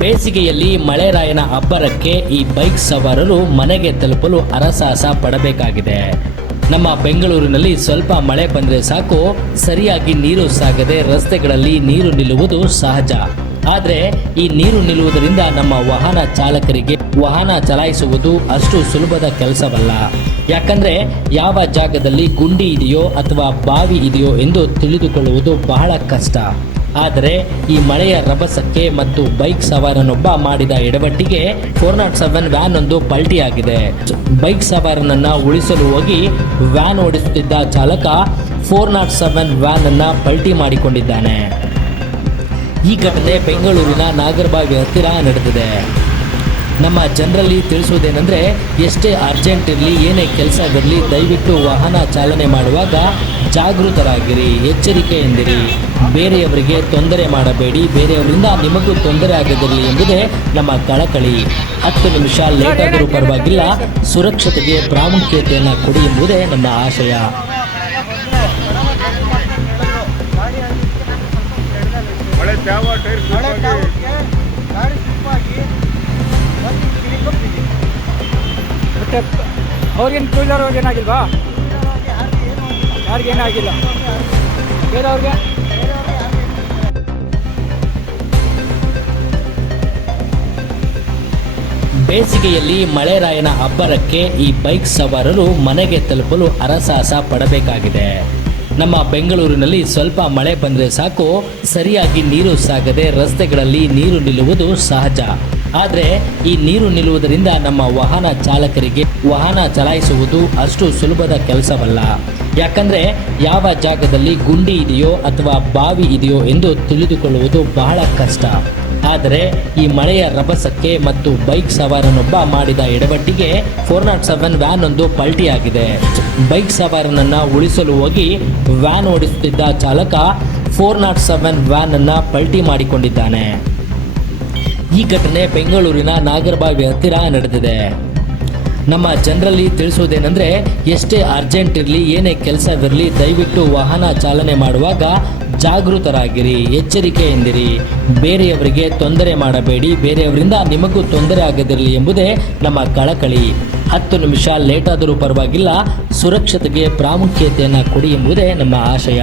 ಬೇಸಿಗೆಯಲ್ಲಿ ಮಳೆರಾಯನ ಅಬ್ಬರಕ್ಕೆ ಈ ಬೈಕ್ ಸವಾರರು ಮನೆಗೆ ತಲುಪಲು ಅರಸಾಹಸ ಪಡಬೇಕಾಗಿದೆ. ನಮ್ಮ ಬೆಂಗಳೂರಿನಲ್ಲಿ ಸ್ವಲ್ಪ ಮಳೆ ಬಂದರೆ ಸಾಕು, ಸರಿಯಾಗಿ ನೀರು ಸಾಗದೆ ರಸ್ತೆಗಳಲ್ಲಿ ನೀರು ನಿಲ್ಲುವುದು ಸಹಜ. ಆದರೆ ಈ ನೀರು ನಿಲ್ಲುವುದರಿಂದ ನಮ್ಮ ವಾಹನ ಚಾಲಕರಿಗೆ ವಾಹನ ಚಲಾಯಿಸುವುದು ಅಷ್ಟು ಸುಲಭದ ಕೆಲಸವಲ್ಲ. ಯಾಕಂದ್ರೆ ಯಾವ ಜಾಗದಲ್ಲಿ ಗುಂಡಿ ಇದೆಯೋ ಅಥವಾ ಬಾವಿ ಇದೆಯೋ ಎಂದು ತಿಳಿದುಕೊಳ್ಳುವುದು ಬಹಳ ಕಷ್ಟ. ಆದರೆ ಈ ಮಳೆಯ ರಭಸಕ್ಕೆ ಮತ್ತು ಬೈಕ್ ಸವಾರನೊಬ್ಬ ಮಾಡಿದ ಎಡವಟ್ಟಿಗೆ ಫೋರ್ ನಾಟ್ ಸೆವೆನ್ ವ್ಯಾನ್ ಒಂದು ಪಲ್ಟಿಯಾಗಿದೆ. ಬೈಕ್ ಸವಾರನನ್ನ ಉಳಿಸಲು ಹೋಗಿ ವ್ಯಾನ್ ಓಡಿಸುತ್ತಿದ್ದ ಚಾಲಕ ಫೋರ್ ನಾಟ್ ಸೆವೆನ್ ವ್ಯಾನ್ ಅನ್ನ ಪಲ್ಟಿ ಮಾಡಿಕೊಂಡಿದ್ದಾನೆ. ಈ ಘಟನೆ ಬೆಂಗಳೂರಿನ ನಾಗರಬಾವಿ ಹತ್ತಿರ ನಡೆದಿದೆ. ನಮ್ಮ ಜನರಲ್ಲಿ ತಿಳಿಸುವುದೇನೆಂದರೆ, ಎಷ್ಟೇ ಅರ್ಜೆಂಟ್ ಇರಲಿ, ಏನೇ ಕೆಲಸ ಬರಲಿ ದಯವಿಟ್ಟು ವಾಹನ ಚಾಲನೆ ಮಾಡುವಾಗ ಜಾಗೃತರಾಗಿರಿ ಎಚ್ಚರಿಕೆಯಿಂದಿರಿ ಬೇರೆಯವರಿಗೆ ತೊಂದರೆ ಮಾಡಬೇಡಿ ಬೇರೆಯವರಿಂದ ನಿಮಗೂ ತೊಂದರೆ ಆಗದಿರಲಿ ಎಂಬುದೇ ನಮ್ಮ ಕಳಕಳಿ. ಹತ್ತು ನಿಮಿಷ ಲೇಟ್ ಆದರೂ ಪರವಾಗಿಲ್ಲ ಸುರಕ್ಷತೆಗೆ ಪ್ರಾಮುಖ್ಯತೆಯನ್ನು ಕೊಡಿ ಎಂಬುದೇ ನಮ್ಮ ಆಶಯ. ಅವ್ರಿಗೇನು ಟೂ ವೀಲರ್ ಅವ್ರಿಗೆ ಏನಾಗಿಲ್ವಾ? ಯಾರಿಗೆ ಏನು ಆಗಿಲ್ಲ ಯಾರಿಗೇನು ಆಗಿಲ್ಲ ಬೇರೆಯವ್ರಿಗೆ? ಬೇಸಿಗೆಯಲ್ಲಿ ಮಳೆರಾಯನ ಅಬ್ಬರಕ್ಕೆ ಈ ಬೈಕ್ ಸವಾರರು ಮನೆಗೆ ತಲುಪಲು ಹರಸಾಹಸ ಪಡಬೇಕಾಗಿದೆ. ನಮ್ಮ ಬೆಂಗಳೂರಿನಲ್ಲಿ ಸ್ವಲ್ಪ ಮಳೆ ಬಂದರೆ ಸಾಕು, ಸರಿಯಾಗಿ ನೀರು ಸಾಗದೆ ರಸ್ತೆಗಳಲ್ಲಿ ನೀರು ನಿಲ್ಲುವುದು ಸಹಜ. ಆದರೆ ಈ ನೀರು ನಿಲ್ಲುವುದರಿಂದ ನಮ್ಮ ವಾಹನ ಚಾಲಕರಿಗೆ ವಾಹನ ಚಲಾಯಿಸುವುದು ಅಷ್ಟು ಸುಲಭದ ಕೆಲಸವಲ್ಲ. ಯಾಕಂದ್ರೆ ಯಾವ ಜಾಗದಲ್ಲಿ ಗುಂಡಿ ಇದೆಯೋ ಅಥವಾ ಬಾವಿ ಇದೆಯೋ ಎಂದು ತಿಳಿದುಕೊಳ್ಳುವುದು ಬಹಳ ಕಷ್ಟ. ಆದರೆ ಈ ಮಳೆಯ ರಭಸಕ್ಕೆ ಮತ್ತು ಬೈಕ್ ಸವಾರನೊಬ್ಬ ಮಾಡಿದ ಎಡವಟ್ಟಿಗೆ ಫೋರ್ ನಾಟ್ ಸೆವೆನ್ ವ್ಯಾನ್ ಒಂದು ಪಲ್ಟಿಯಾಗಿದೆ. ಬೈಕ್ ಸವಾರನನ್ನ ಉಳಿಸಲು ಹೋಗಿ ವ್ಯಾನ್ ಓಡಿಸುತ್ತಿದ್ದ ಚಾಲಕ ಫೋರ್ ನಾಟ್ ಸೆವೆನ್ ವ್ಯಾನ್ ಅನ್ನ ಪಲ್ಟಿ ಮಾಡಿಕೊಂಡಿದ್ದಾನೆ. ಈ ಘಟನೆ ಬೆಂಗಳೂರಿನ ನಾಗರಬಾವಿ ಹತ್ತಿರ ನಡೆದಿದೆ. ನಮ್ಮ ಜನರಲ್ಲಿ ತಿಳಿಸುವುದೇನೆಂದರೆ ಎಷ್ಟೇ ಅರ್ಜೆಂಟ್ ಇರಲಿ, ಏನೇ ಕೆಲಸವಿರಲಿ, ದಯವಿಟ್ಟು ವಾಹನ ಚಾಲನೆ ಮಾಡುವಾಗ ಜಾಗೃತರಾಗಿರಿ, ಎಚ್ಚರಿಕೆಯಿಂದಿರಿ. ಬೇರೆಯವರಿಗೆ ತೊಂದರೆ ಮಾಡಬೇಡಿ, ಬೇರೆಯವರಿಂದ ನಿಮಗೂ ತೊಂದರೆ ಆಗದಿರಲಿ ಎಂಬುದೇ ನಮ್ಮ ಕಳಕಳಿ. ಹತ್ತು ನಿಮಿಷ ಲೇಟಾದರೂ ಪರವಾಗಿಲ್ಲ, ಸುರಕ್ಷತೆಗೆ ಪ್ರಾಮುಖ್ಯತೆಯನ್ನು ಕೊಡಿ ಎಂಬುದೇ ನಮ್ಮ ಆಶಯ.